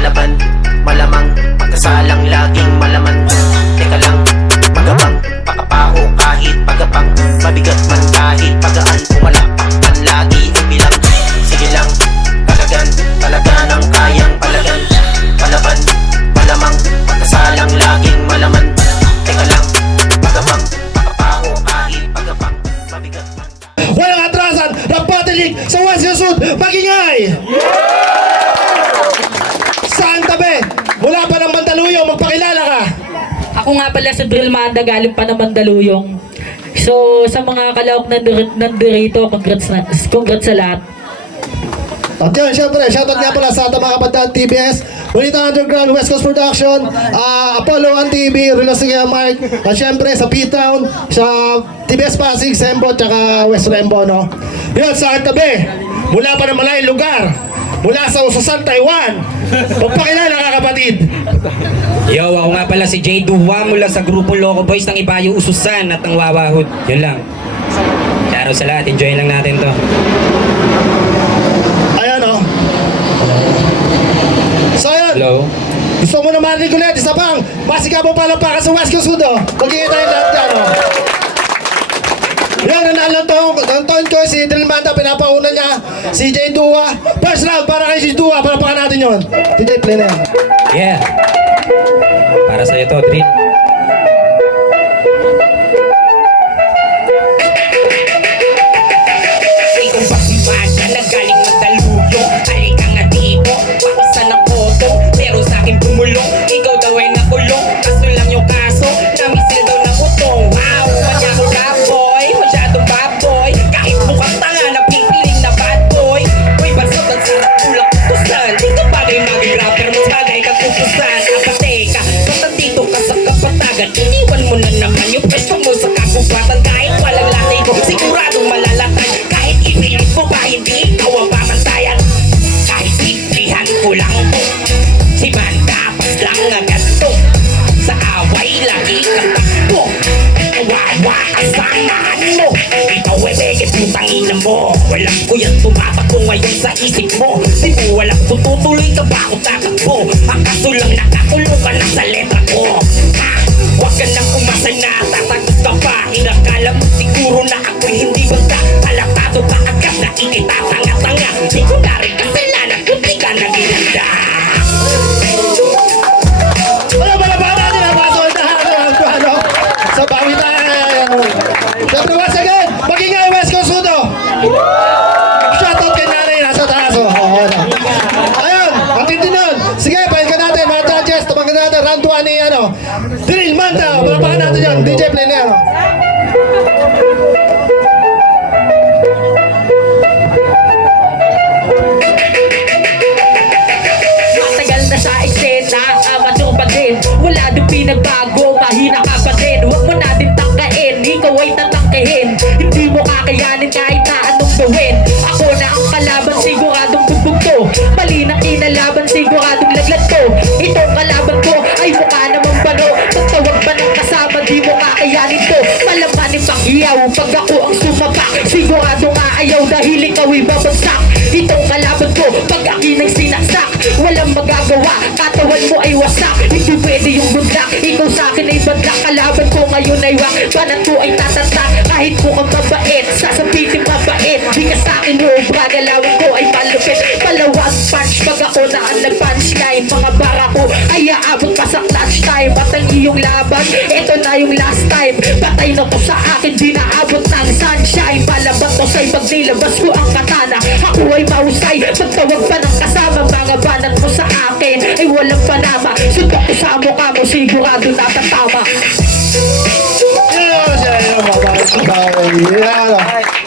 palaban, malamang pagkasalang laging malaman. Teka lang, magabang, pakapaho kahit pagapang, mabigat man kahit pagaan, pumalakpak lagi ibilang. Sige lang, talagan, talaga ng kayang palagan, palaban, malamang pagkasalang laging malaman. Teka lang, magabang, pakapaho kahit pagapang, mabigat man. Walang atrasan, napatilig sa West Sud, magingay! Saan tabi? Mula pa ng Mandaluyong, magpakilala ka! Ako nga pala si Drill Manda, galing pa ng Mandaluyong. So, sa mga kalawak nandito, congrats sa lahat. At yun, syempre, shoutout nga pala sa ating mga kapatid TBS, Bonita Underground, West Coast Production, Apollo and TV, Relasiga Mike, at syempre sa P-Town, sa TBS Pasig, Sembo, tsaka West Rembo, no? Yun, sa tabi, mula pa ng malayong lugar, mula sa Ususan, Taiwan, magpakilala ka kapatid. Yo, ako nga pala si Jay Duwa mula sa grupo Loco Boys ng Ibayo Ususan at ng Wawahud. Yun lang. Laro sa lahat, enjoy lang natin to. Ayan, no? So, ayan. Hello? Gusto mo na marinig ulit, isa pang masika mo palampakan sa West Coast Sud, oh. Magkikita yung lahat dyan, oh. Yan, nanalo ng taon ko, si Drill Manda, pinapauna niya, si Jay Dua. First round, para kay si Dua, palampakan natin yun. DJ, play na yan. Yeah. Para sa'yo to, Drill. Ikaw ba si Manda na galing Mandaluyong? Halika nga dito, pakusan ng koto. Pero sa'kin bumulong, ikaw daw ay nakulong. Kaso lang yung kaso, namisil daw ng utong. Wow, manyako ka boy, masyadong bad boy. Kahit mukhang tanga, napipiling na bad boy. Uy, barsot at sarap tulak kutusan. Di ka bagay maging rapper, mas bagay kang kutusan. Apateka, patandito ka sa kapatagan. Iniwan mo na naman yung pwesto mo sa kakubatan. Kahit walang latay ko, siguradong malalatay. Kahit ipilit mo pa, hindi ikaw ang pamantayan. Kahit siplihan ko lang to, si Manda pas lang agad to. Sa away, lagi kang takbo. Kawawa asamaan mo. Ikaw ay beke putang ina mo. Walang ko yan tumatakbo ngayon sa isip mo. Di mo walang tututuloy ka ba o tatakbo? Ang kaso lang nakakulong ka na sa letra ko. Ha? Huwag ka nang umasa na tatagot ka pa. Inakala mo siguro na ako'y hindi banda. Halatado ka agad na ikitatanga-tanga. Di ko na rin kasalanan kung di ka nagilanda. Wala ba natin ang mga soldahan ano? Sa bawitan. Siyempre, once again, magingay West Coast Sud, oh. Shoutout kay nanay, nasa taas, oh. Ayun, matindi nun. Sige, pahinga natin, mga judges, tumangin natin, round 1 ni, Drill Manda, palapakan natin yun, DJ play na yan, oh. Matagal na sa eksena, amateur pa din. Wala din pinagbago, mahina ka pa din. Huwag mo na din tangkain, ikaw ay tatangkahin. Hindi mo kakayanin kahit na anong gawin. Ako na ang kalaban, siguradong bugbog to. Mali na kinalaban, siguradong laglag to. Itong kalaban ko ay mukha namang bano. Pagtawag ba ng kasama, di mo kakayanin to. Malamanin pang iyaw, pag ako ang sumapak, siguradong aayaw dahil ikaw ay babagsak. Itong kalaban ko, pag akin ang sinaksak, walang magagawa, katawan mo ay wasak. Hindi pwede yung bundak, ikaw sa akin ay badlak. Kalaban ko ngayon ay wak, banat ko ay tatatak. Kahit mukhang mabait, sasabihin mabait. Di ka sa akin robra, galawan ko ay malupit. Palawag punch, pag ako na ang nag-punchline. Mga bara ko ay aabot pa sa clutch time. At ang iyong laban, ito na yung last time. Patay na to sa akin, di naabot ng sunshine. Palaban to sa'y pag nilabas ko ang katana. Ako ay mahusay, pagtawag pa ng kasama. Mga banat mo sa akin ay walang panama. Suntok ko sa mukha mo, sigurado natatama.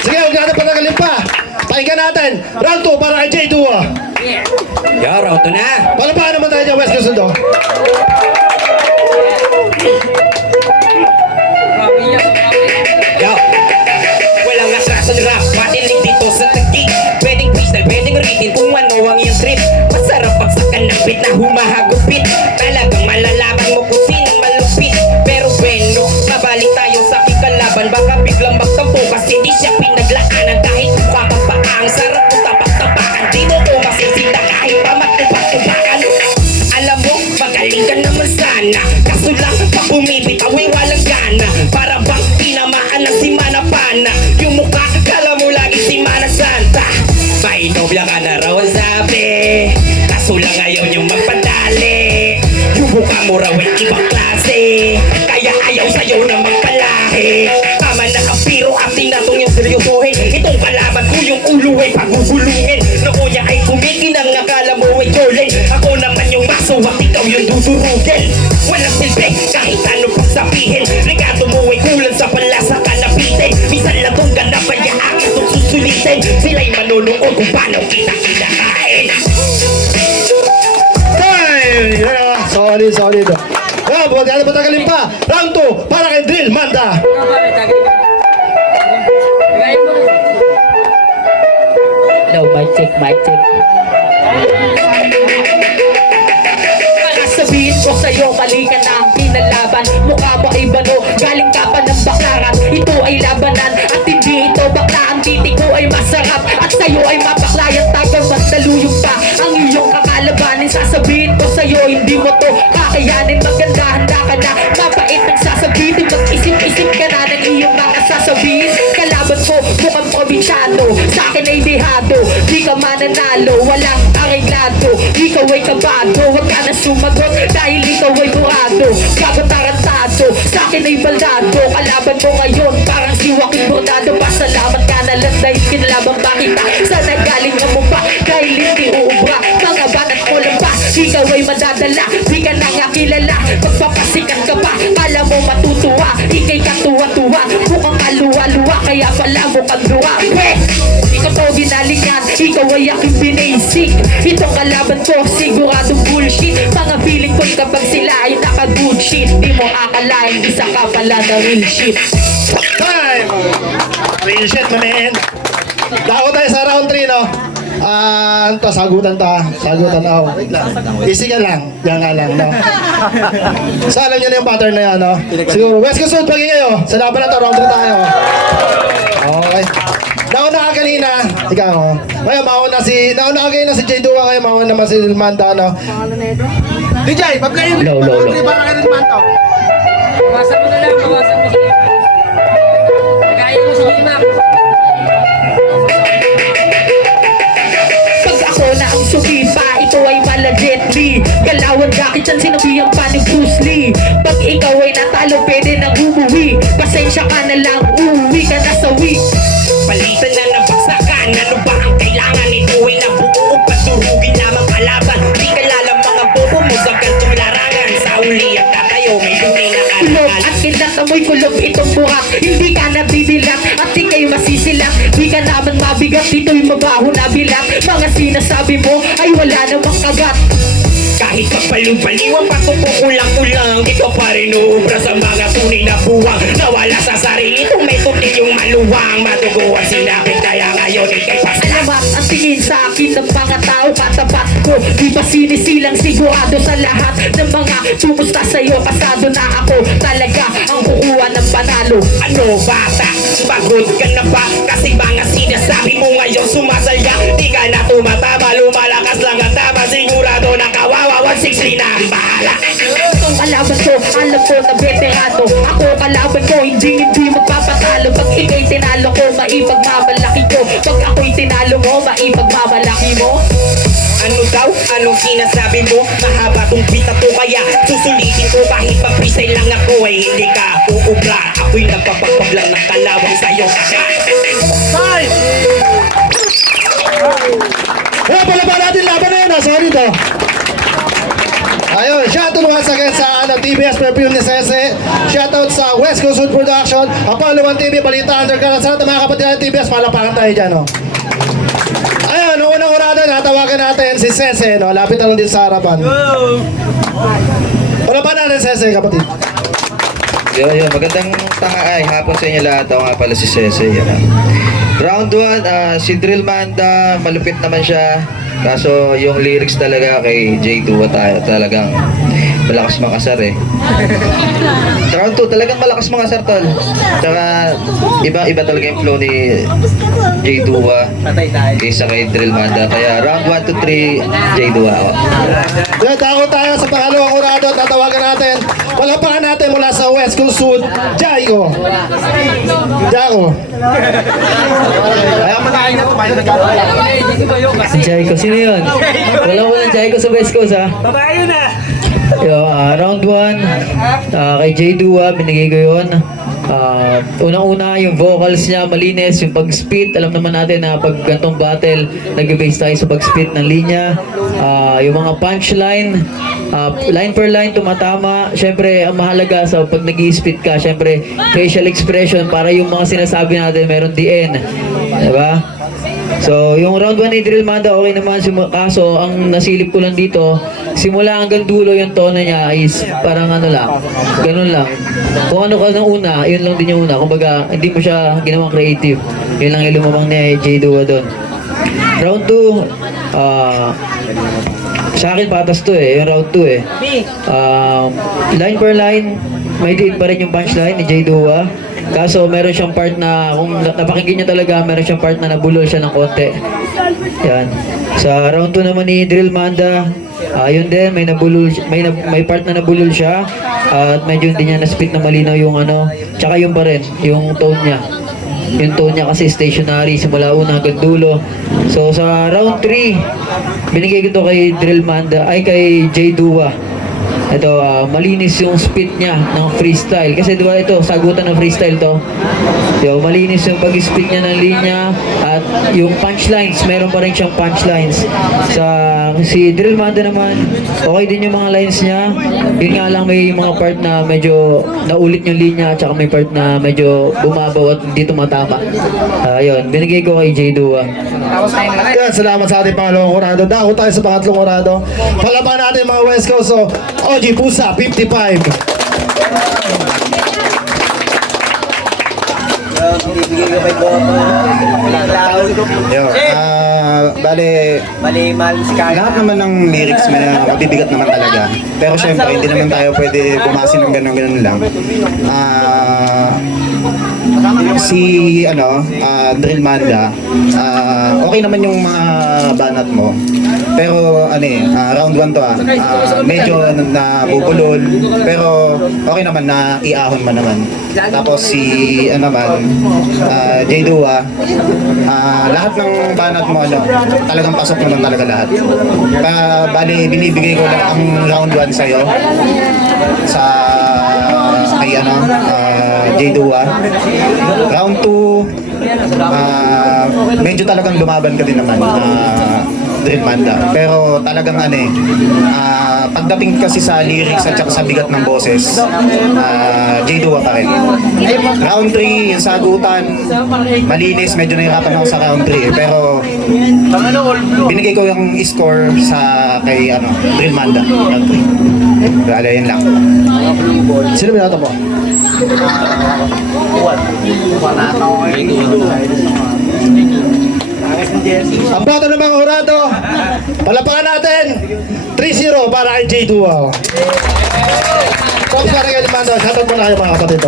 Sige, huwag natin panagalin pa. Pakinggan natin, round 2 para kay Jay Dua. Yo, round to na. Palapakan naman tayo dyan, West Coast Sud, oh. Yo. Walang atraso ng rap, patinig dito sa tagig. Pwedeng freestyle, pwedeng written kung ano ang iyong trip. Masarap pagsakan ng beat na humahagupit. Talagang malalaman mo kung sinong malupit. Pero bueno, mabalik tayo sa aking kalaban. Baka biglang magtampo kasi di siya pinaglaanan. Kahit mukha kang paang sarap kung tapak-tapakan. Di mo ko masisita kahit pa magtupak-tupakan. mana. Kaso lang pag bumibitaw ay walang gana. Para bang tinamaan ng si Manapana. Yung mukha kala mo lagi si Mana Santa. May nobya ka na raw ang sabi, kaso lang ayaw niyong magpadali. Yung mukha mo raw ay ibang klase, kaya ayaw sa'yo na magpalahi. Tama na ang piro, ating natong yung seryosohin. Itong kalaban ko yung ulo ay pagugulungin. Noon niya ay kumikinang, akala mo ay golden. Ako naman yung maso at ikaw yung dudurugin. Walang silbi kahit ano pang sabihin. Regado mo ay kulang sa palasa ka napitin. Minsan lang tong ganap kaya akin itong susulitin. Sila'y manunood kung paano kita kinakain. Time! Yeah, solid, solid. Yeah, buwan yan, patagalin pa. Round 2, para kay Drill Manda. No, mic check, mic check. Sabihin ko sa'yo, mali ka na ang kinalaban. Mukha mo ay bano, galing ka pa ng baklaran. Ito ay labanan, at hindi ito bakla. Ang titik ko ay masarap, at sa'yo ay mapaklayan. Tagang mas naluyong pa ang iyong kakalabanin. Sasabihin ko sa'yo, hindi mo to kakayanin. Maganda, handa ka na, mapait ang sasabihin. Mag-isip-isip ka na ng iyong mga sasabihin. Kalaban ko, mukhang probinsyano, sa'kin ay dehado. Di ka mananalo, walang areglado. Ikaw ay kabado, huwag ka na sumagot dahil ikaw ay burado. Gago tarantado, sa'kin ay baldado. Kalaban mo ngayon, parang si Joaquin Bordado. Pasalamat ka na lang dahil kinalaban pa kita. Sana galing mo pa, dahil hindi uubra. Mga banat ko lang ba, ikaw ay madadala. Di ka na nga kilala, magpapasikat ka pa. Kala mo matutuwa, ikay katuwa-tuwa. Mukhang kaluwa-luwa, kaya pala mo kagluwa. Ikaw to ginalingan, ikaw ay aking binasik. Itong kalaban ko, siguradong bullshit. Mga feeling ko'y kapag sila ay naka-good shit. Di mo akalain, isa ka pala na real shit. Time! Real shit, man. Dako tayo sa round 3, no? Ito, sagutan to, ha? Sagutan, oh. Wait lang. Easy ka lang. Yan nga lang, no? So, alam nyo na yung pattern na yan, no? Siguro, West Coast Road, pagin kayo. Sa laban na to, round 3 tayo. Okay. Nauna ka kanina, ikaw, oh. Ngayon, nauna ka kanina si J. Dua, ngayon mauna naman si Manda, no? DJ, pag kayo Low. para kayo ng manto. Bawasan mo na lang, bawasan mo si Gina. Nagaya mo si Gina. Pag ako na ang sumipa, ito ay malagitly. Galawan dakit yan, sinabihan pa ni Bruce Lee. Pag ikaw ay natalo, pwede nang umuwi. Pasensya ka na lang, uuwi ka na sa week. Palitan na nabagsakan, ano ba ang kailangan? Ito ay nabuo, paturugin lamang kalaban. Di kalala mga bobo mo sa gantong larangan. Sa uli at tatayo, may lumi na Kulog karangal. at kinatamoy kulog itong buhak. Hindi ka nabibilak at di kayo masisilak. Di ka naman mabigat, dito'y mabaho na bilak. Mga sinasabi mo ay wala namang kagat. Kahit pagpalubaliwang patukukulang-kulang, ikaw pa rin uubra sa mga tunay na buwang. Nawala sa sarili kung may tutin yung maluwang. Madugo ang sinapit, kaya ngayon ikay pasla. Alamat ang tingin sa akin ng mga tao katapat ko. Di ba sinisilang sigurado sa lahat ng mga tumusta sa'yo. Pasado na ako, talaga ang kukuha ng panalo. Ano bata, pagod ka na ba? Kasi mga sinasabi mo ngayon sumasaya. Di ka na tumatama, lumalakas lang ang tama. Sigurado na kawawa, 160 na ang bahala. Itong kalaban ko, alam ko na veterano. Ako kalaban ko, hindi magpapatalo. Pag ikaw'y tinalo ko, maipagmamalaki ko. Pag ako'y tinalo mo, maipagmamalaki mo. Ano daw? Anong sinasabi mo? Mahaba tong pita to kaya susulitin ko kahit pag-freestyle lang ako ay hindi ka uubra. Ako'y nagpapagpaglang ng kalawang sa'yo. Time! Kaya pala ba natin laban na yun, ha? Sorry to. Ayun, shoutout once again sa TBS Perfume ni Sese. Shoutout sa West Coast Food Production, Apollo 1 TV, Balita Underground. Sa lahat ng mga kapatid ng TBS, palapakan tayo dyan, no? Ayun, noong unang urada, natawagan natin si Sese, no? Lapit na lang din sa harapan. Palapakan natin, Sese, kapatid. Yun, magandang hapon sa inyo lahat. Ako nga pala si Sese. Yan, Round 1, si Drill Manda, malupit naman siya. Kaso yung lyrics talaga kay J. Dua tayo talagang malakas makasar eh. Round 2, talagang malakas makasar tol. Tsaka iba talaga yung flow ni J Dua kaysa kay Drill Manda. Kaya round 1 to 3, J Dua. Yan, dako tayo sa pangalawang kurado. Tatawagan natin. Palapakan natin mula sa West Coast Sud, Jaigo. Jago. Kaya matahin na ito. Paano Si Jaico, sino yun? Walang Jaico sa West Coast, ha? Babae na. Round 1, kay J Dua, binigay ko yun. Unang-una, yung vocals niya, malinis, yung pag-spit. Alam naman natin na pag gantong battle, nag-base tayo sa pag-spit ng linya. Yung mga punchline, line per line, tumatama. Siyempre, ang mahalaga sa pag nag-spit ka, siyempre, facial expression para yung mga sinasabi natin, meron DN. Diba? So, yung round 1 ni Drill Manda, okay naman. Kaso, ang nasilip ko lang dito, simula hanggang dulo yung tono niya is parang ano lang, ganun lang. Kung ano ka ng una, yun lang din yung una. Kumbaga, hindi mo siya ginawang creative. Yun lang yung lumabang ni J Dua doon. Round 2, sa akin patas to eh, yung round 2 eh. Line per line, may diin pa rin yung punchline ni J Dua. Kaso meron siyang part na, kung napakinggan niya talaga, meron siyang part na nabulol siya ng konti. Yan. Sa round 2 naman ni Drill Manda, yun din, may part na nabulol siya. At medyo hindi niya na-spit na malinaw yung ano. Tsaka yung pa rin, yung tone niya. Yung tone niya kasi stationary simula una hanggang dulo. So sa round 3, binigay ko to kay Drill Manda, ay kay J Dua. Ito, malinis yung spit niya ng freestyle. Kasi diba ito, sagutan ng freestyle to. Yo, malinis yung pag-spit niya ng linya. At yung punchlines, meron pa rin siyang punchlines. Si Drill Manda naman, okay din yung mga lines niya. Yun nga lang, may mga part na medyo naulit yung linya. At saka may part na medyo bumabaw at hindi tumatama. Yun, binigay ko kay J Dua. Yan, salamat sa ating pangalawang kurado. Dako tayo sa pangatlong kurado. Palaban natin mga West Coast. So, OG Pusa, 55. Yo, bale, lahat naman ng lyrics may mabibigat naman talaga. Pero syempre, hindi naman tayo pwede pumasin ng ganun-ganun lang. Drill Manda, okay naman yung mga banat mo. Pero round 1 to medyo nabubulol. Pero okay naman na iahon man naman. Tapos J Dua, lahat ng banat mo talagang pasok naman talaga lahat. Bali, binibigay ko lang ang round 1 sa'yo. Kay J Dua. Round 2, medyo talagang lumaban ka din naman. Drill Manda. Pero talagang pagdating kasi sa lyrics at sa bigat ng boses, J Dua pa rin. Round 3, yung sagutan, malinis, medyo nahirapan ako sa round 3 pero binigay ko yung score kay Drill Manda. Round 3. Wala, yun lang. Sino binata mo? Ang bata ng mga kurado, palapakan natin 3-0 para kay J Dua. Props para kay Manda. Shoutout muna kayo mga kapatid.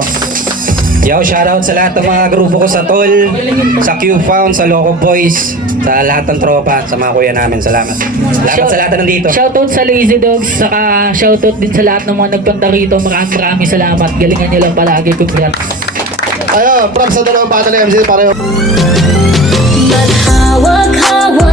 Yo, shoutout sa lahat ng mga grupo ko sa Tol, sa Q-Found, sa Loco Boys, sa lahat ng tropa, sa mga kuya namin. Salamat. Salamat sa lahat na nandito. Shoutout sa Lazy Dogs, saka shoutout din sa lahat ng mga nagpunta rito. Maraming salamat. Galingan nyo lang palagi. Congrats. Ayun, props sa dalawang battle MC para yung Maghawak-hawak